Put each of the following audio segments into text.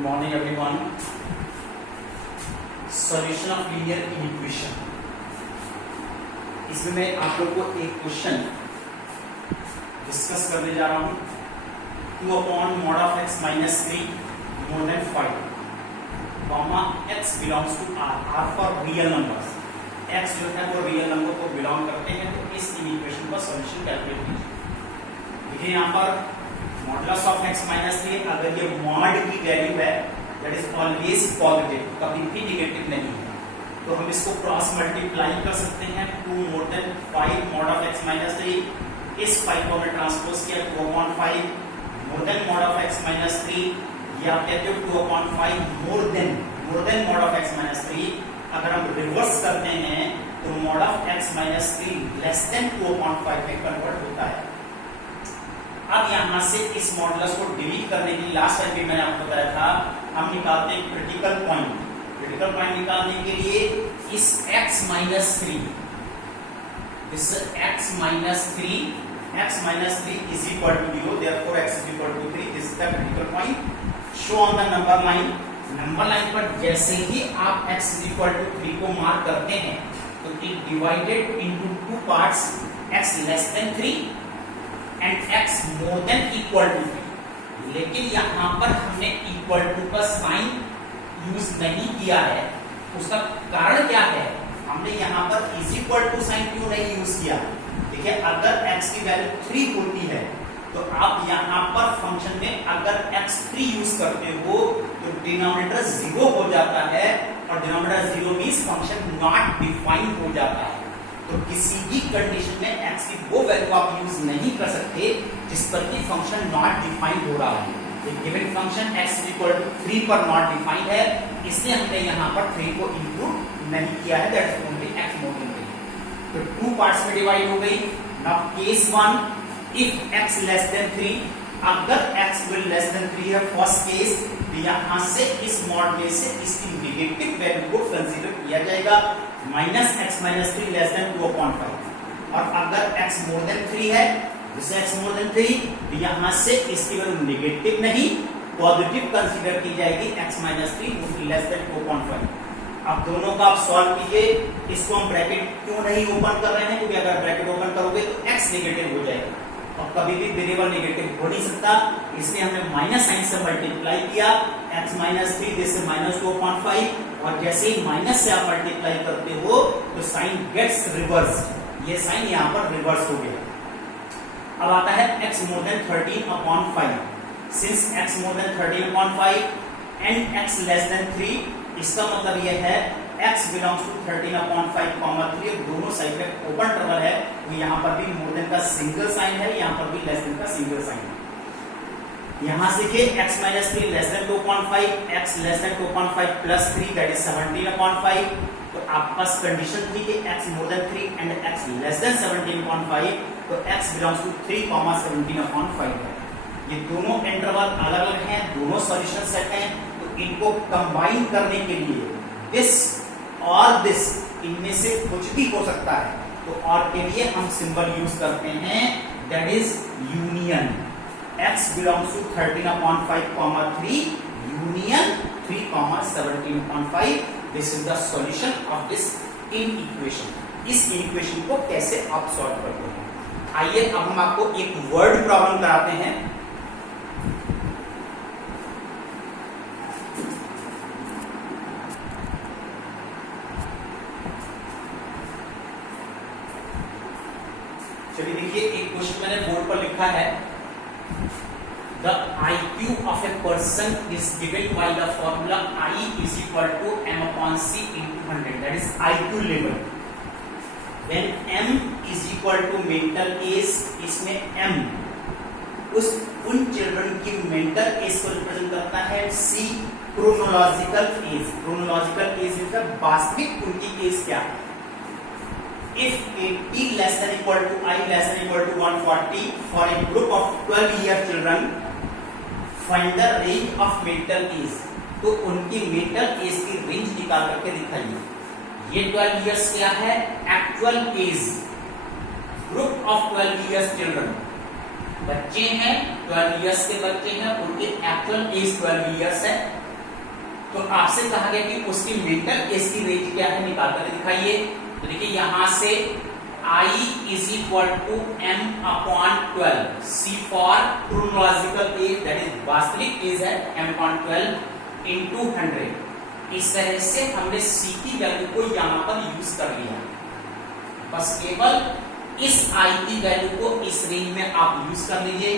Good morning everyone. Solution of linear equation. इसमें मैं आप लोगों को एक क्वेश्चन डिस्कस करने जा रहा हूं. 2 upon mod of x minus 3 more than 5 comma x belongs to r. r for real numbers. x जो है वो रियल नंबर को बिलोंग करते हैं. तो इस इक्वेशन का सॉल्यूशन कैलकुलेट कीजिए. देखिए यहाँ पर मॉडुलस ऑफ x माइनस 3 अगर ये मॉड की वैल्यू है दैट इज ऑलवेज पॉजिटिव, कभी भी नेगेटिव नहीं है, तो हम इसको क्रॉस मल्टीप्लाई कर सकते हैं. 2 more than 5 mod of x minus 3. इस 5 को हमने ट्रांसपोज किया 2 upon 5 more than mod of x minus 3. ये आप कहते हो 2 upon 5 more than mod of x minus 3. अगर हम रिवर्स करते हैं तो mod of x minus 3 less than 2 upon 5 में कन्वर्ट होता है. अब यहां से इस मॉडुलस को डिलीट करने के लिए लास्ट टाइम भी मैंने आपको बताया था हम निकालते हैं क्रिटिकल पॉइंट. क्रिटिकल पॉइंट निकालने के लिए इस x minus 3 is equal to 0, therefore x is equal to 3. This is the critical point. Show on the number line. Number line पर जैसे ही आप x is equal to 3 को मार्क करते हैं तो it divided into two parts, x less than 3 and x more than equal to 3. लेकिन यहाँ पर हमने इक्वल टू का साइन यूज नहीं किया है. उसका कारण क्या है? हमने यहाँ पर इज इक्वल टू साइन क्यों नहीं यूज किया? देखिए अगर x की वैल्यू 3 होती है तो आप यहाँ पर फंक्शन में अगर x 3 यूज करते हो तो डिनोमिनेटर 0 हो जाता है और denominator 0 means function not defined हो जाता है. तो किसी भी कंडीशन में x की वो वैल्यू आप यूज नहीं कर सकते जिस पर कि फंक्शन नॉट डिफाइंड हो रहा है. एक given function x equal to 3 पर नॉट डिफाइंड है, इसलिए हमने यहाँ पर 3 को इंक्लूड नहीं किया है. That is only x more than 3. तो टू पार्ट्स में डिवाइड हो गई. Now case 1, if x less than 3, अगर x विल लेस देन 3 है फर्स्ट केस, तो यहाँ से इस मॉड में से इसकी नेगेटिव वैल्यू को कंसीडर किया जाएगा minus x minus 3 less than 2 upon 5. और अगर x मोर देन 3 है, जैसे x मोर देन 3, तो यहाँ से इसकी वैल्यू नेगेटिव नहीं पॉजिटिव कंसीडर की जाएगी. x minus 3 less than 2 upon 5. अब दोनों का आप सॉल्व कीजिए. इसको हम ब्रैकेट क्यों नहीं ओपन कर रहे हैं? क्योंकि अगर ब्रैकेट ओपन करोगे तो x नेगेटिव हो जाएगा और कभी भी वेरिएबल नेगेटिव हो नहीं सकता, इसलिए हमने माइनस साइन से मल्टीप्लाई किया. x माइनस 3 दिस से माइनस 2 अपॉन 5 और जैसे ही माइनस से आप मल्टीप्लाई करते हो तो साइन गेट्स रिवर्स. ये साइन यहाँ पर रिवर्स हो गया. अब आता है x more than 13 upon 5. Since x more than 13 upon 5 and x less than 3, इसका मतलब यह है x belongs to 13 upon 5 comma 3. दोनों साइड में ओपन इंटरवल है तो यहाँ पर भी मोर देन का सिंगल साइन है, यहाँ पर भी लेस देन का सिंगल साइन है. यहाँ से देखिए x minus 3 less than 2 upon 5, x less than 2 upon 5 plus 3 that is 17 upon 5. तो आपके पास कंडीशन थी कि x more than 3 and x less than 17 upon 5, तो x belongs to 3 comma 17 upon 5 है. ये दोनों इंटरवल अलग अलग हैं, दोनों सॉल्यूशन सेट हैं, तो इनको कंबाइन करने के लिए दिस और दिस, इनमें से कुछ भी हो सकता है. तो और के लिए हम सिंबल यूज करते हैं that is union. x belongs to 13 upon 5 comma 3 union 3 comma 17 upon 5. This is the solution of this inequation. इस इक्वेशन को कैसे आप सॉल्व करते हैं? आइए अब हम आपको एक वर्ड प्रॉब्लम कराते हैं. चलिए देखिए एक क्वेश्चन मैंने बोर्ड पर लिखा है. The IQ of a person is given by the formula I is equal to m upon c into 100. That is IQ level. When m is equal to mental age, इसमें m उन children की mental as को represent करता है. c chronological age. Chronological age मतलब वास्तविक उनकी as क्या है. If 80 less than equal to I less than equal to 140 for a group of 12-year children, find the range of mental age. तो उनकी mental age की रेंज निकाल करके दिखाइए. ये 12 years क्या है? Actual as. Group of 12 years children, बच्चे हैं 12 years के बच्चे हैं, उनकी एक्चुअल एज 12 years है. तो आपसे कहा गया कि उसकी मेंटल एज की रेंज क्या है, निकाल कर दिखाइए। तो देखिए यहां से I is equal to m/12, C for chronological age, that is वास्तविक एज है m/12 into 100। इस तरह से हमने C की वैल्यू को यहां पर यूज कर लिया। बस केवल इस I की वैल्यू को इस रेंज में आप यूज कर लीजिए।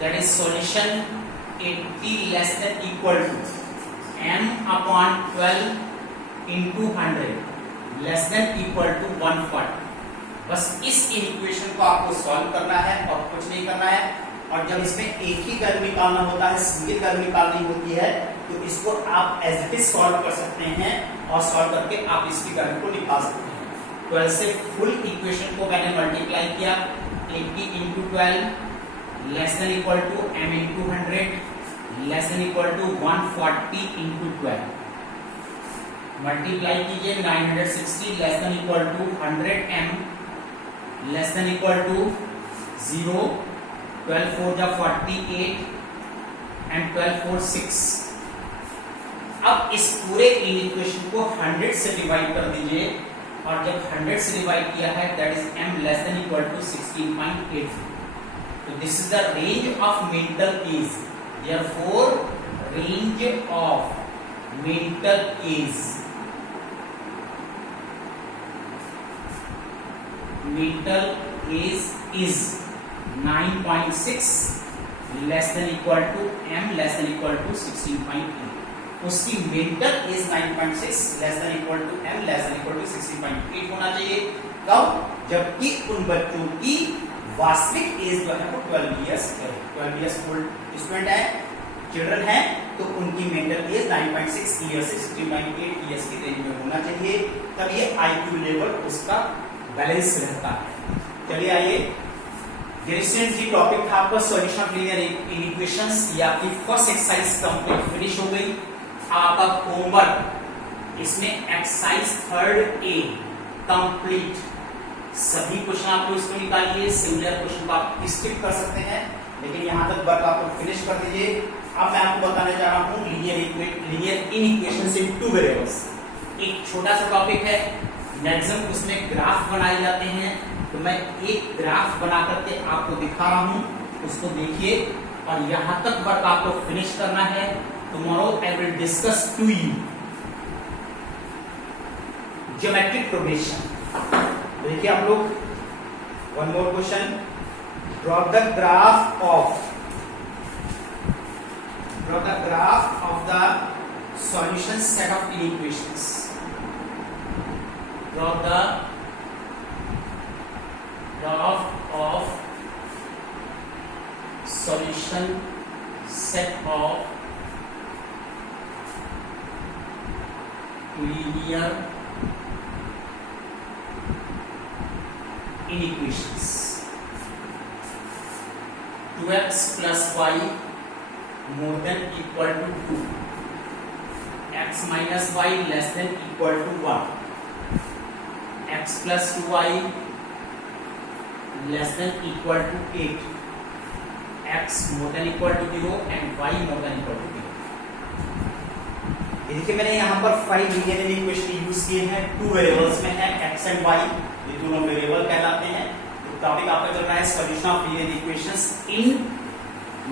That is solution 80 less than equal to m/12 into 100 less than equal to 140। बस इस इक्वेशन को आपको सॉल्व करना है और कुछ नहीं करना है। और जब इसमें एक ही वैल्यू निकालना होता है, सिंगल वैल्यू निकालनी होती है, तो इसको आप एज इट इज सॉल्व कर सकते हैं और सॉल्व करके आप इसकी वैल्यू को निकाल सकते हैं। 12 से फुल इक्वेशन को मैंने मल्टीप्लाई किया, 80 into 12 less than equal to m into 100 less than equal to 140 into 12। Multiply कीजिए 960 less than equal to 100m less than equal to 0, 12 4 जा 48 एंड 12 4 6। अब इस पूरे इक्वेशन को 100 से डिवाइड कर दीजिए और जब 100 से डिवाइड किया है that is m less than equal to 16.80। तो this is the range of mental age. Therefore range of mental age, mental age is 9.6 less than equal to m less than equal to 16.8। उसकी mental age 9.6 less than equal to m less than equal to 16.8 होना चाहिए। कब? जबकि उन बच्चों की वास्तविक as जो है वो 12 इयर्स है। 12 इयर्स ओल्ड स्टूडेंट है, चिल्ड्रन है, तो उनकी मेंटल एज 9.6 इयर्स से 16.8 इयर्स की रेंज में होना चाहिए। तब ये IQ लेवल उसका बैलेंस रहता है। चलिए आइए, रिसेंटली टॉपिक था आपका सॉल्यूशन ऑफ लीनियर इक्वेशंस। ये आपकी फर्स्ट एक्सरसाइज कंप्लीट फिनिश हो गई। आपका होमवर्क इसमें एक्सरसाइज 3rd A कंप्लीट। सभी क्वेश्चन आप लोग इसको निकालिए, सिमिलर क्वेश्चन को आप स्किप कर सकते हैं, लेकिन यहां तक वर्क आप लोग फिनिश कर दीजिए। अब मैं आपको बताने जा रहा हूं लीनियर इक्वेशंस इन 2 वेरिएबल्स। एक छोटा सा टॉपिक है, मैक्सिमम उसमें ग्राफ बनाए जाते हैं, तो मैं एक ग्राफ बना करके आपको दिखा रहा हूं, उसको देखिए और यहां तक वर्क आपको फिनिश करना है। Tomorrow I will discuss to you geometric progression. देखिए आप लोग, one more question, draw the graph of the solution set of equations. Draw the graph of solution set of linear inequations। 2x plus y more than equal to 2, x minus y less than equal to 1, x plus 2y less than equal to 8, x more than equal to 0 and y more than equal to 0। देखिए मैंने यहाँ पर 5 linear equation use किए हैं, 2 variables में है x and y, ये दोनों वेरिएबल कहलाते हैं। तो टॉपिक आपका चल रहा है solution of linear equations in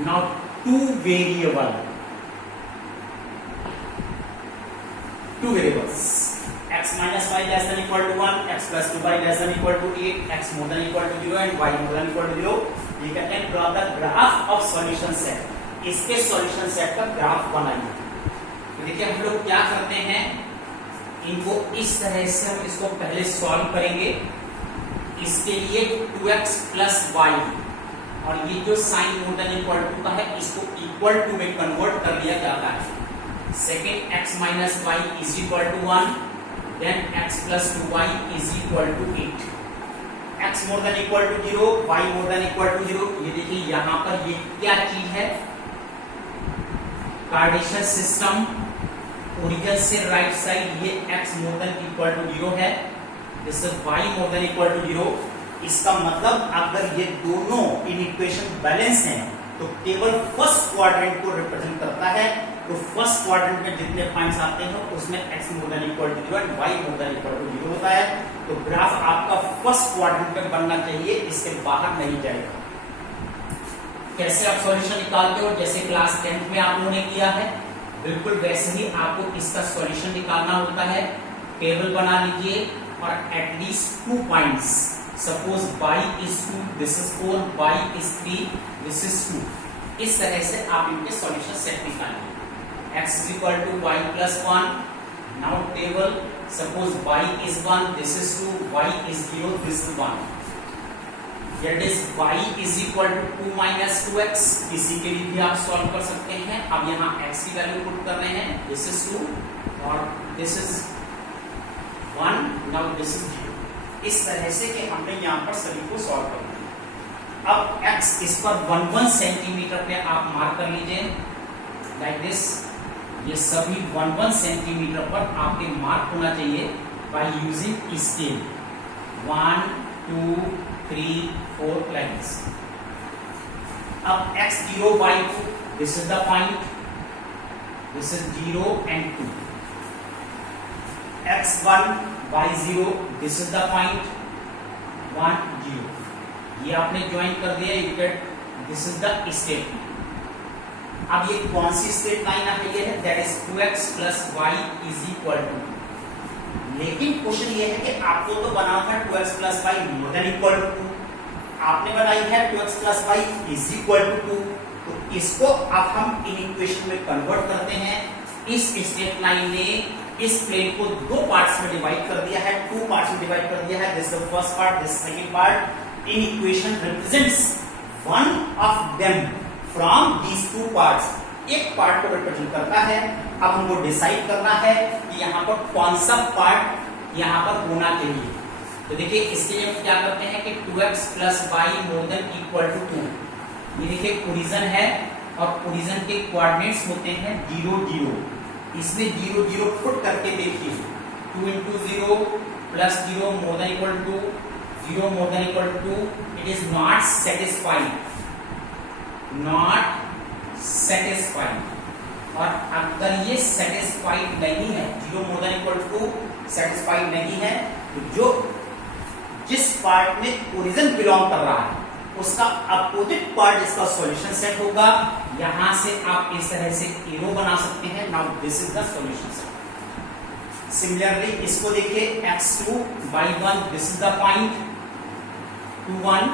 not 2 variable, 2 variables, x minus y less than equal to 1, x plus 2y less than equal to 8, x more than equal to 0 and y more than equal to 0। ये कहते हैं draw the graph of solution set। इसके solution set का graph बनाइए। तो देखिए हम लोग क्या करते हैं, इनको इस तरह से हम इसको पहले सॉल्व करेंगे। इसके लिए 2x plus y और ये जो sign more than equal to का है इसको इक्वल टू में कन्वर्ट कर लिया जाता है। Second x minus y is equal to 1, then x plus 2y is equal to 8, x more than equal to 0, y more than equal to 0। ये देखिए यहाँ पर ये क्या चीज है, कार्टेशियन सिस्टम, ओरिजिन से राइट साइड ये x more than equal to 0 है, this is y more than equal to 0। इसका मतलब अगर ये दोनों इन इक्वेशन बैलेंस हैं तो केवल फर्स्ट क्वाड्रेंट को रिप्रेजेंट करता है। तो फर्स्ट क्वाड्रेंट में जितने पॉइंट्स आते हैं उसमें x more than equal to 0 and y more than equal to 0 होता है। तो ग्राफ आपका फर्स्ट क्वाड्रेंट में बनना चाहिए, इसके बाहर नहीं जाएगा। कैसे आप सॉल्यूशन निकालते हो? जैसे क्लास 10th में आप लोगों ने किया है, बिल्कुल वैसे ही आपको इसका सॉल्यूशन निकालना होता है। टेबल बना लीजिए और at least 2 points, suppose y is 2, this is 4, y is 3, this is 2, इस तरह से आप इनके सॉल्यूशन सेट निकालिए। x is equal to y plus 1, now table, suppose y is 1, this is 2, y is 0, this is 1, that is y is equal to 2 minus 2x, इसी के लिए भी आप सॉल्व कर सकते हैं। अब यहाँ x की वैल्यू पुट कर रहे हैं, this is 2 और this is 1, now this is 0, इस तरह से कि हमने यहाँ पर सभी को सॉल्व कर दिया। अब x इस पर 1 सेंटीमीटर पे आप मार्क कर लीजिए लाइक दिस। ये सभी 1 सेंटीमीटर पर आपके मार्क होना चाहिए बाय यूजिंग स्केल 1 2 3 4 लाइन्स। अब x0 y2, this is the point, this is 0 and 2, x1 y0, this is the point 1 0, ये आपने ज्वाइन कर दिया, you get this is the straight line. अब ये कौन सी स्ट्रेट लाइन आपके लिए है? That is 2x plus y is equal to, लेकिन क्वेश्चन ये है कि आपको तो बनाना था 2x plus y more than equal to 2, आपने बनाई है 2x plus y is equal to 2, तो इसको अब हम इन इक्वेशन में कन्वर्ट करते हैं। इस स्ट्रेट लाइन ने इस प्लेन को 2 पार्ट्स में डिवाइड कर दिया है, 2 पार्ट्स में डिवाइड कर दिया है, this the first part, this second part. In equation represents one of them from these 2 parts, एक पार्ट को रिप्रेजेंट करता है। अब हमको डिसाइड करना है कि यहाँ पर कौन सा पार्ट यहाँ पर होना चाहिए। तो देखिए इसके लिए हम क्या करते हैं कि 2x plus y more than equal to 2, ये देखिए ओरिजिन है और ओरिजिन के कोऑर्डिनेट्स होते हैं 0 0, इसमें 0 0 पुट करके देखिए 2 into 0 plus 0 more than equal to 0 more than equal to 2, it is not satisfied, not satisfied। और अगर ये satisfied नहीं है, 0 more than equal to satisfied नहीं है, तो जो जिस पार्ट में ओरिजिन बिलोंग कर रहा है उसका अपोजिट पार्ट इसका सॉल्यूशन सेट होगा। यहां से आप इस तरह से एरो बना सकते हैं। Now this is the solution set. Similarly इसको देखिए x2 y1, this is the point 2 1,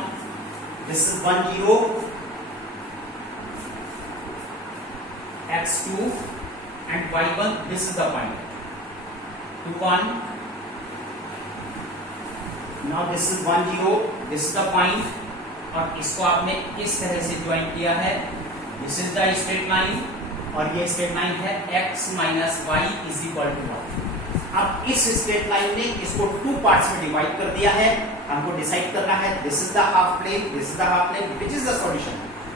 this is 1 0, x2 and y1, this is the point 2 1, now this is 1 0, this is the point, और इसको आपने इस तरह से ज्वाइन किया है, this is the straight line और ये स्ट्रेट लाइन है x minus y is equal to 1। अब इस स्ट्रेट लाइन ने इसको 2 पार्ट्स में डिवाइड कर दिया है। हमको डिसाइड करना है this is the half plane, this is the half plane, which is the solution.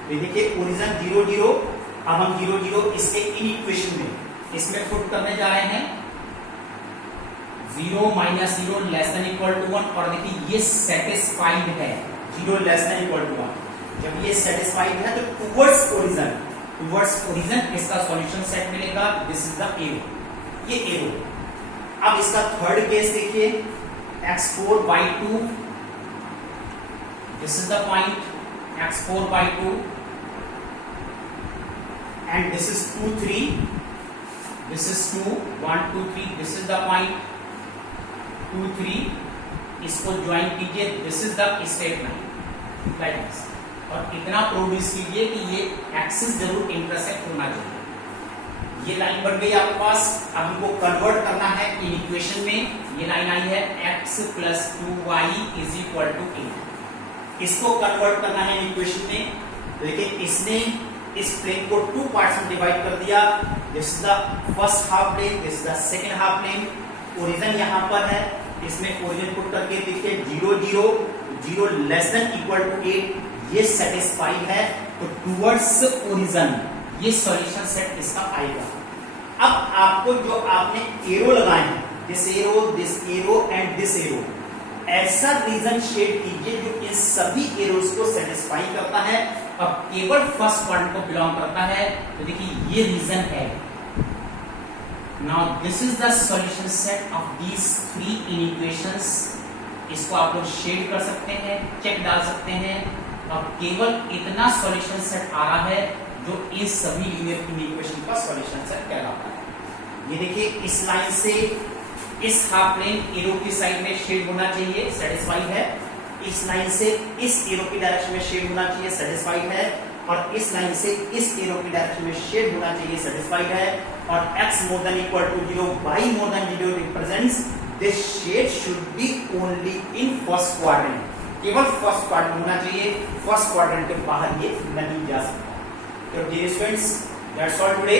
तो देखिए ओरिजिन 0 0, अब हम 0 0 इसके इन इक्वेशन में इसमें पुट करने जा रहे हैं 0 minus 0 less than equal to 1, और देखिए ये सेटिस्फाइड है 0 less than equal to 1। जब ये सेटिस्फाइड है तो टुवर्ड्स ओरिजिन इसका सॉल्यूशन सेट मिलेगा, दिस इज द एरो, ये एरो। अब इसका थर्ड केस देखिए x4 y2, this is the point x4 y2 and this is 2 3, this is 2 1 2 3, this is the point 2 3, इसको ज्वाइन कीजिए, this is the straight line like this, और इतना produce कीजिए कि ये एक्सिस जरूर इंटरसेक्ट होना चाहिए। ये लाइन बन गई आपके पास। अब इनको कन्वर्ट करना है इन इक्वेशन में। ये लाइन आई है x plus 2y is equal to 8, इसको कन्वर्ट करना है इन इक्वेशन में। लेकिन इसने इस प्लेन को 2 पार्ट्स में डिवाइड कर दिया, this is the first half plane, this is the second half plane. Origin यहाँ पर है, इसमें ओरिजिन पुट करके देखिए 0 0 0 लेस देन इक्वल टू 8, ये सेटिस्फाइड है, तो टुवर्ड्स ओरिजिन ये सॉल्यूशन सेट इसका आएगा। अब आपको जो आपने एरो लगाए हैं, this arrow and this arrow, ऐसा रीजन शेड कीजिए जो इन सभी एरोज को सेटिस्फाई करता है, अब केवल फर्स्ट क्वाड्रेंट को बिलोंग करता है। तो देखिए ये रीजन है। Now this is the solution set of these three equations. इसको आप लोग शेड कर सकते हैं, चेक डाल सकते हैं। अब केवल इतना सॉल्यूशन सेट आ रहा है जो इस सभी लीनियर इक्वेशन का सॉल्यूशन सेट कहलाता है। ये देखिए इस लाइन से इस हाफ प्लेन एरो की साइड में शेड होना चाहिए, सेटिस्फाइड है। इस लाइन से इस एरो की डायरेक्शन में शेड होना चाहिए, सेटिस्फाइड है। और इस लाइन से इस एरो की डायरेक्शन में शेड होना चाहिए, सेटिस्फाइड है। और x more than equal to 0, y more than 0 represents this shade should be only in first quadrant। केवल फर्स्ट क्वाड्रेंट होना चाहिए, फर्स्ट क्वाड्रेंट के बाहर ये नहीं जा सकता। तो dear students, that's all today.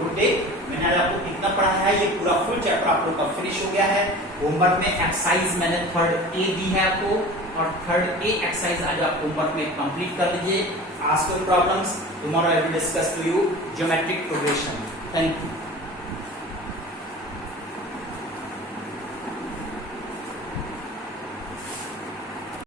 Good day. मैंने आज आपको कितना पढ़ाया है, ये पूरा फुल चैप्टर आप लोग का फिनिश हो गया है। होमवर्क में एक्सरसाइज मैंने थर्ड ए दी है आपको, और थर्ड ए एक्सरसाइज आज आप होमवर्क में कंप्लीट कर लीजिए। आज कोई problems, tomorrow I will discuss to you geometric progression. Thank you.